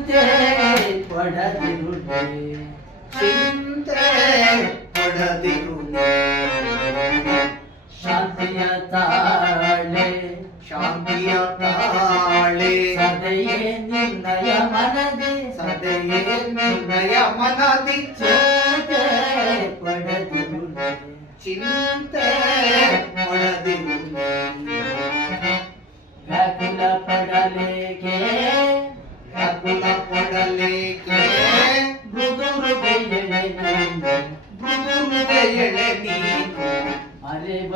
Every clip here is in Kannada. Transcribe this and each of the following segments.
ಚಿಂತೆ ಪಡದಿರುವೆ ಚಿಂತೆ ಪಡದಿರು ಶಾಂತಿಯ ತಾಳೆ ಶಾಂತಿಯ ತಾಳೆ ಸದೆಯೇ ನಿನ್ನಯ ಮನದಿ ಸದೆಯೇ ನಿರ್ಣಯ ಮನದಿ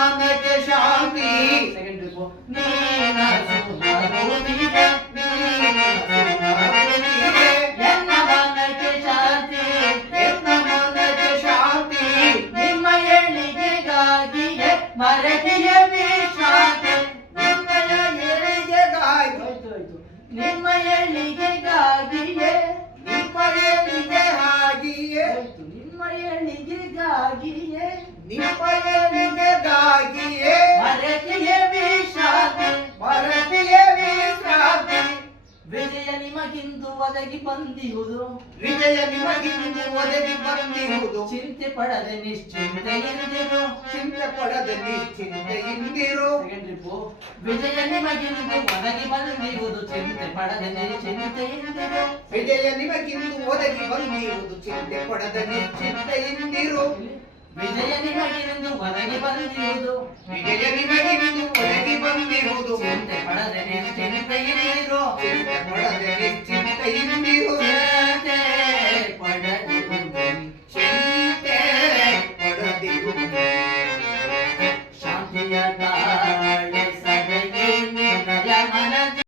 ಮನಕ್ಕೆ ಶಾಂತಿ ನಿಮ್ಮ ಏಳಿಗೆಗಾಗಿಯೇ ಮರದಿಯ ವಿಶ್ರಾಂತಿ ನಿನ್ನಯ ಏಳಿಗೆಗಾಗಿ ಆಯ್ತು ಆಯ್ತು ನಿಮ್ಮ ಏಳಿಗೆಗಾಗಿಯೇ ಏಳಿಗೆಗಾಗಿಯೇ ನಿಮ್ಮ ನಿಮಗಿಂದು ಒದಗಿ ಬಂದಿಹುದು ವಿಜಯ ನಿಮಗಿಂದು ಒದಗಿ ಬಂದಿರುವುದು. ಚಿಂತೆ ಪಡದೆ ನಿಶ್ಚಿಂತೆಯಿಂದಿರು ಚಿಂತೆ ಪಡದೆ ನಿಶ್ಚಿಂತೆಯಿಂದಿರು ವಿಜಯ ನಿಮಗಿಂದು ಒದಗಿ ಬಂದಿಹುದು ಚಿಂತೆ ಪಡದೆ ನಿಶ್ಚಿಂತೆಯಿಂದಿರು ವಿಜಯ ನಿಮಗಿಂದು ಒದಗಿ ಬಂದಿರುವುದು. ಚಿಂತೆ ಪಡದ ನಿಶ್ಚಿಂತೆಯಿಂದಿರು ವಿಜಯ ನಿಮಗಿಂದು ಒದಗಿ ಬಂದಿರುವುದು. ವಿಜಯ ನಿಮಗಿಂದು ಒದಗಿ ಬಂದಿರುವುದು. ಚಿಂತೆ